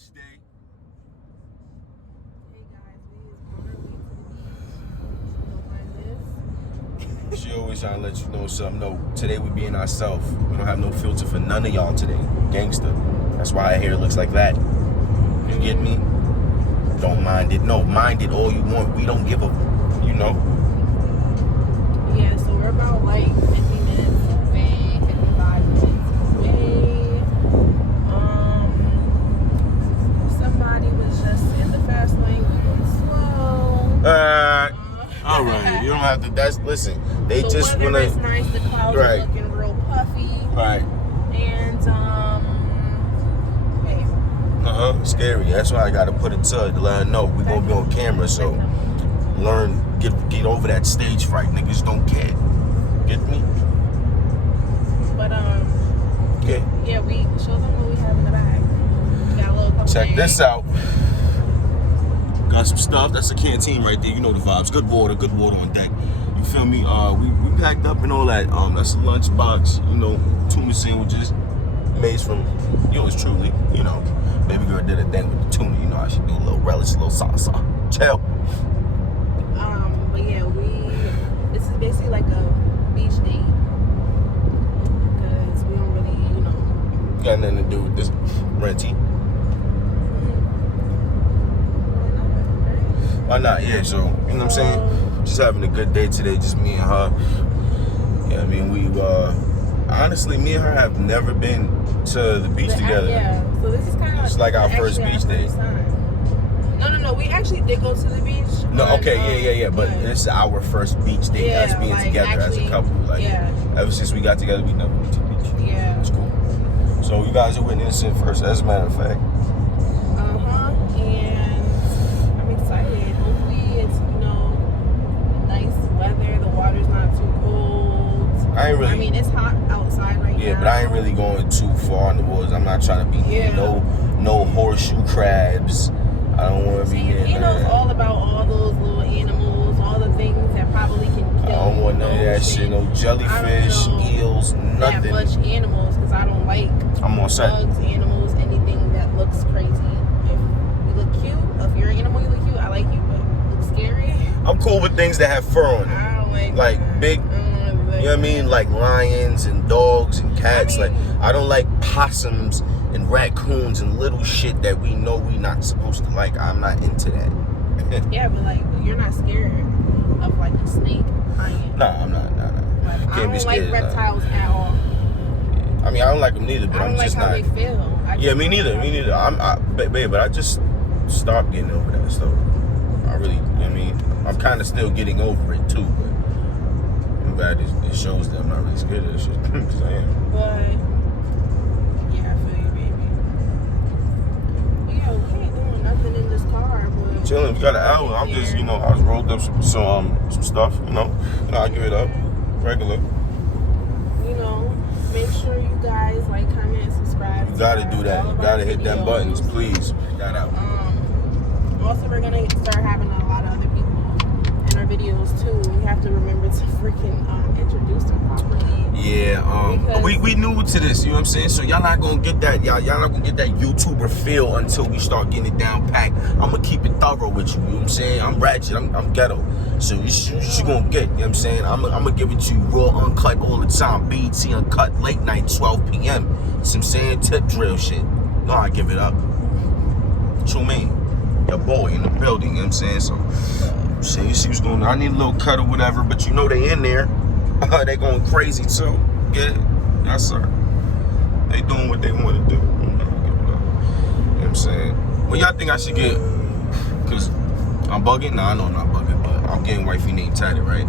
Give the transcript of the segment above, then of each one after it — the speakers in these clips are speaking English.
beach day. Hey guys, we is on our way to the beach. You'll find this. She always trying to let you know something. No, today we being ourselves. We don't have no filter for none of y'all today. Gangster. That's why our hair looks like that. You get me? Don't mind it. No, mind it all you want. We don't give a, you know. Yeah, so we're about like 50 minutes away, 55 minutes away. Somebody was just in the fast lane going slow. All right. You don't have to. That's listen. They The just weather wanna. is nice. The clouds Right. are looking real puffy. Right. And hey. Scary. That's why I gotta put it to let her know we gonna be on camera. So learn, get over that stage fright. Niggas don't care. Get me? But Okay. yeah, we show them what we have in the bag. We got a little couple Check things. this out. Got some stuff. That's a canteen right there. You know the vibes. Good water on deck. You feel me? We packed up and all that. That's a lunchbox. You know, tuna sandwiches made from yours truly. You know, baby girl did a thing with the tuna. You know, I should do a little relish, a little salsa. Chill. But yeah, this is basically like a beach date because we don't really, you know. Got nothing to do with this renty. Why not? Yeah, so, you know what I'm saying? Just having a good day today, just me and her. Yeah, I mean, honestly, me and her have never been to the beach together. Yeah, so this is kind of It's like our first beach day. No, we actually did go to the beach. No, okay, yeah, but it's our first beach day, us being together as a couple. Like, ever since we got together, we never went to the beach. Yeah. It's cool. So you guys are witnessing first, as a matter of fact. And I'm excited. Hopefully it's, you know, nice weather. The water's not too cold. I mean, it's hot outside right now. Yeah, but I ain't really going too far in the woods. I'm not trying to be no horseshoe crabs. I don't want to be in He knows all about all those little animals, all the things that probably can kill. I don't want none of that shit. No jellyfish, eels, nothing. That much animals, because I don't like bugs, animals, anything that looks crazy. If you look cute, if you're an animal, you look cute. I like you, but look scary. I'm cool with things that have fur on them. I don't like big, you know what I mean? Like lions and dogs and cats. I don't like possums and raccoons and little shit that we know we not supposed to like. I'm not into that. Yeah, but like, you're not scared of like a snake, lion. Nah, I'm not. Like, I don't like reptiles at all. I mean, I don't like them neither, but I'm just not. I don't like how they feel. Yeah, me neither. Babe, but I just stopped getting over that stuff. I really, you know what I mean? I'm kind of still getting over it too, but I'm glad it shows that I'm not really scared of this shit, because I am. But yeah, I feel you, baby. Yeah, we ain't doing nothing in this car, but Chilling. We got an hour. I'm just, you know, I was rolled up some stuff, you know. And I'll give it up, regular. You know, make sure you guys like, comment, subscribe. You gotta do that. You gotta hit them buttons, please. Check that out. Also, we're gonna start having a lot of other people in our videos too. We have to remember to freaking introduce them properly. Yeah, we new to this, you know what I'm saying? So y'all not gonna get that, y'all not gonna get that YouTuber feel until we start getting it down packed. I'm gonna keep it thorough with you, you know what I'm saying? I'm ratchet, I'm ghetto. So you gonna get, you know what I'm saying? I'm gonna give it to you raw, uncut all the time. BET uncut, late night, 12 p.m. You know what I'm saying? Tip drill shit. No, I give it up. What you mean? Your boy in the building, you know what I'm saying? So, you see what's going on. I need a little cut or whatever, but you know they in there. They going crazy too. Get it? Yes, sir. They doing what they want to do. You know what I'm saying? What y'all think I should get? Because I'm bugging? Nah, I know I'm not bugging, but I'm getting wifey name tatted, right?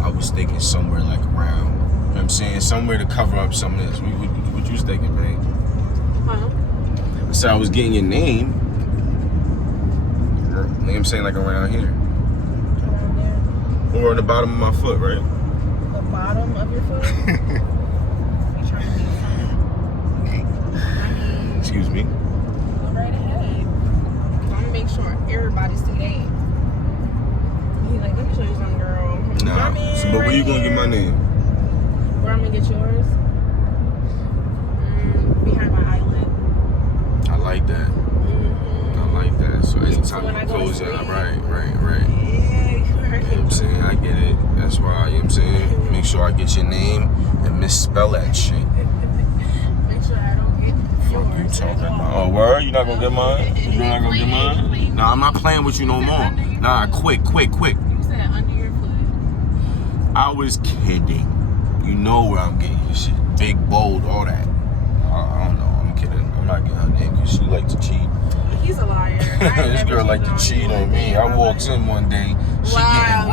I was thinking somewhere like around, you know what I'm saying? Somewhere to cover up some of this. What you was thinking, man? Huh? So I was getting your name. You know what I'm saying? Like around here. Around there. Or on the bottom of my foot, right? The bottom of your foot? You trying to be funny? I mean, Excuse me. go right ahead. I'm gonna make sure everybody see that. He's like, let me show you something, girl. Nah, but where you gonna get my name? Where I'm gonna get yours? Behind my eyelid. I like that. Spell that shit. Make sure I don't get yours. Fuck you talking about? Oh, word? You not gonna get mine? You not gonna get mine? Nah, I'm not playing with you no more. Nah, quick. You said under your foot. I was kidding. You know where I'm getting your shit. Big, bold, all that. I don't know. I'm kidding. I'm not getting her name because she like to cheat. He's a liar. This girl like to cheat on me. I walked in one day. She getting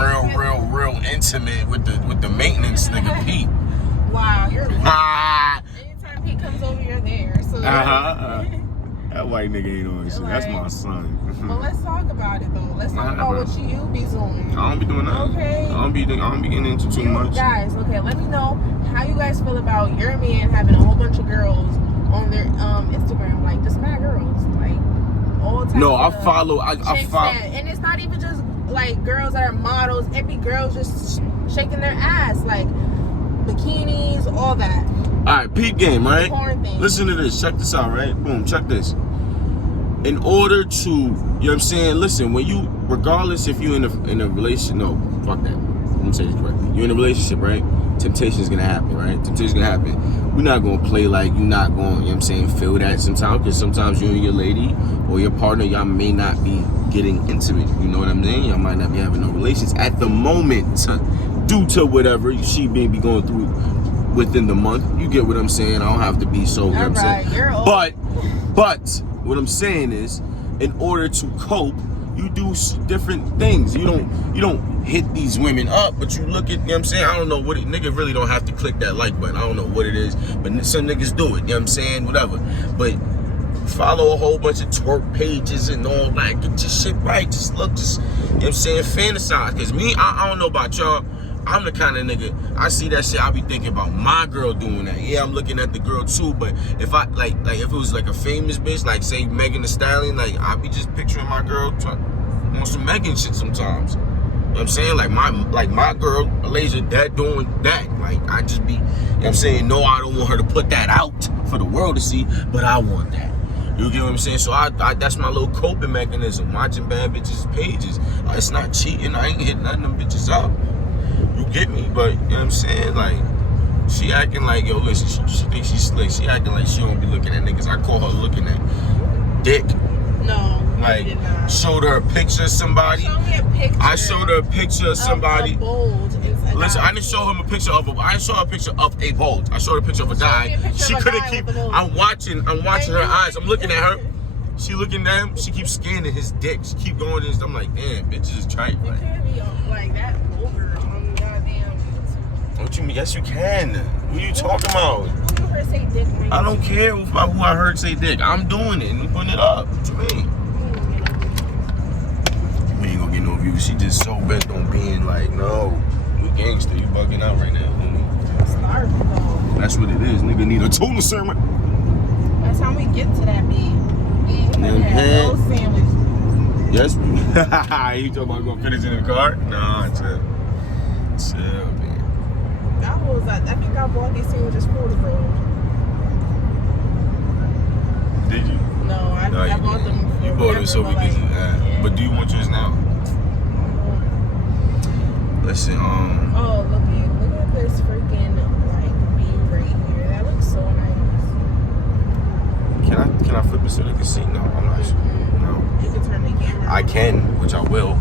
real intimate with the maintenance nigga Pete. Wow, you're lying. Anytime he comes over, you're there. So that white nigga ain't on shit. That's my son. Well, let's talk about it though. Let's talk about what you be doing. I don't be doing that. Okay. I don't be getting into too much. Guys, okay, let me know how you guys feel about your man having a whole bunch of girls on their Instagram, like just mad girls, like all types. No, I of follow. I follow. And it's not even just like girls that are models. It be girls just shaking their ass, like bikinis, all that. All right, peep game, right? Porn thing. Listen to this. Check this out, right? Boom, check this. In order to, you know what I'm saying? Listen, when you, regardless if you in a relationship, no, fuck that. Let me say this correctly. You're in a relationship, right? Temptation is gonna happen, right? Temptation's gonna happen. We're not gonna play like you're not going, you know what I'm saying, feel that sometimes, because sometimes you and your lady or your partner, y'all may not be getting intimate. You know what I'm saying? Y'all might not be having no relations at the moment due to whatever she may be going through within the month. You get what I'm saying? I don't have to be so, you know what I'm saying? You're old. But what I'm saying is, in order to cope, you do different things. You don't hit these women up, but you look at, you know what I'm saying? I don't know what it, nigga really don't have to click that like button. I don't know what it is, but some niggas do it, you know what I'm saying? Whatever. But follow a whole bunch of twerk pages and all that. Get your shit right. Just look, just, you know what I'm saying? Fantasize. Because me, I don't know about y'all. I'm the kind of nigga, I see that shit, I be thinking about my girl doing that. Yeah, I'm looking at the girl too, but if I, like if it was like a famous bitch, like say Megan Thee Stallion, like I be just picturing my girl on some Megan shit sometimes. You know what I'm saying? Like my girl, Lay&Jah, that doing that. Like I just be, you know what I'm saying? No, I don't want her to put that out for the world to see, but I want that. You get what I'm saying? So I that's my little coping mechanism, watching bad bitches' pages. It's not cheating, I ain't hitting none of them bitches up. You get me? But, you know what I'm saying? Like, she acting like, yo, listen, she thinks she's slick. She acting like she don't be looking at niggas. I call her looking at dick. No, like, showed her a picture of somebody. Show me a picture. I showed her a picture of somebody. A bulge. Listen, I didn't show him a picture of I didn't show her a picture of a bulge. I showed her a picture of a guy. She couldn't keep, I'm watching her eyes. I'm looking at her. She looking down. She keeps scanning his dick. She keep going this. I'm like, damn, bitch, just try it. You can't be like that over on goddamn YouTube. What you mean? Yes, you can. What are you talking about? Who you heard say dick? I don't care about who I heard say dick. I'm doing it and putting it up. What you mean? We ain't gonna get no views. She just so bent on being like, no, you gangster. You bugging out right now, homie. I'm starving though. That's what it is. Nigga need a tuna sermon. By the time we get to that beat. Yeah, no sandwich. Yes. You talking about going finish in the car? Nah, chill, man. I think I bought these sandwiches for the road. Did you? No, I bought them. You bought them so we could. Yeah. But do you want yours now? Listen, Oh, look at this freaking like view right here. That looks so nice. Can I flip it so they can see? No, I'm not sure. No. You can turn the camera. I can, which I will.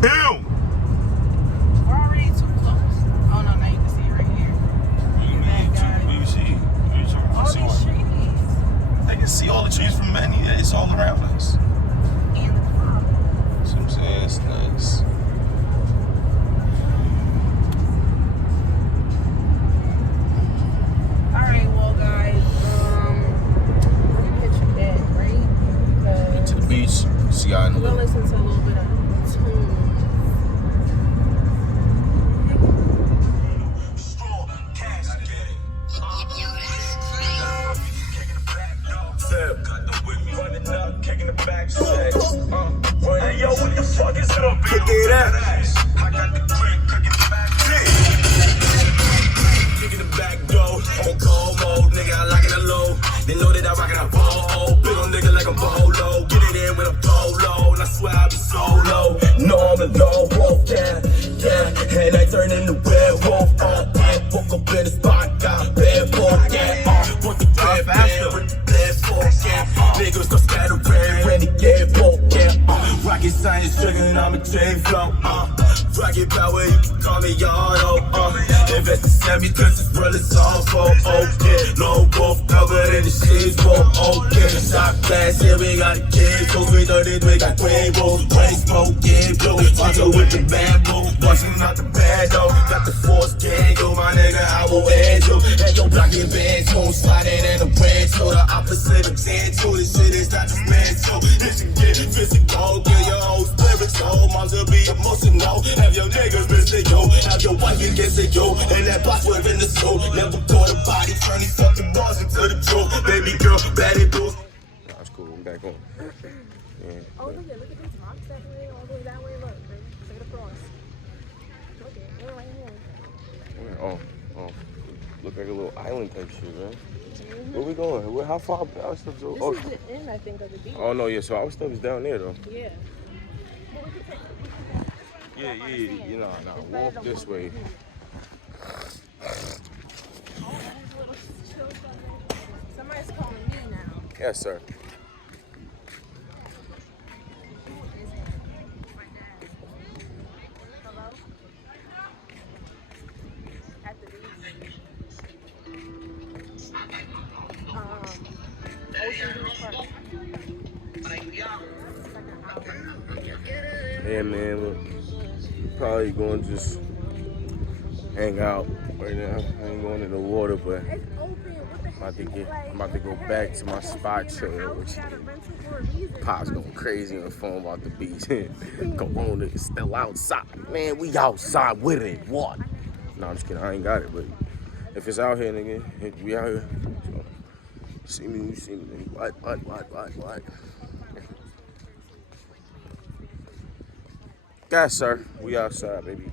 Boom! We're already too close. Oh no, now you can see it right here. What do you see? All these trees. I can see all the trees from many. It's all around us. And the cloud. That's what I'm saying. It's nice. Alright, well guys, we're gonna hit you dead, right? Get to the beach. See y'all in a We'll little. listen to a little bit of tune. Hey yo, what the fuck is it up? Kick it out. I got the grip, cooking the back. Kicking the back door, on cold mode, nigga, I like it a low. They know that I rock it a ball, big ol' nigga like a bolo. Get it in with a polo, and I swear I be solo. No, I'm a lone wolf, yeah, and I turn into werewolf. Woke up in the spot, got bad science trigger and I'm a chain flow. Rocket power, you can call me Yardo. Invest in Sammy cause it's real, it's all for okay. Low wolf covered in the sheets for okay. Shot glass, here we got the kids. So 330, we got rainbows. Rain smoke, yeah, blue. Watcher with the bamboo. Busting out the bad though. Got the force gang, yo, my nigga, I will edge you. And yo, blocking bands, home sliding in a branch. So the opposite of 10, so this shit is not just mental. It should get physical, get your whole spirit soul. Moms will be emotional. Have your niggas missing yo. Have your wife against it yo. And that box were in the soul. Never caught a body, turn these fucking bars into the truth. Baby girl, bad and blue. That's cool. I'm back on. Yeah. Oh, look at these rocks that way, all the way that way. Look, baby. Look at the cross. Look at it, right here. Oh. Look like a little island type shit, man. Where we going? How far our stuff's over? This is the end, I think, of the beach. Oh no, yeah. So our stuff is down there though. Yeah. Yeah. You know, walk this way. Somebody's calling me now. Yes, sir. Hello? At the beach. Ocean Beach Park. Yeah, man. Look, probably going to just hang out right now. I ain't going to the water, but I'm about to go back to my spot chilling, which Pop's going crazy on the phone about the beach. Come on, nigga, still outside. Man, we outside with it. What? No, I'm just kidding. I ain't got it, but if it's out here, nigga, we out here. So, you see me, nigga. What? Yes, sir. We outside, baby.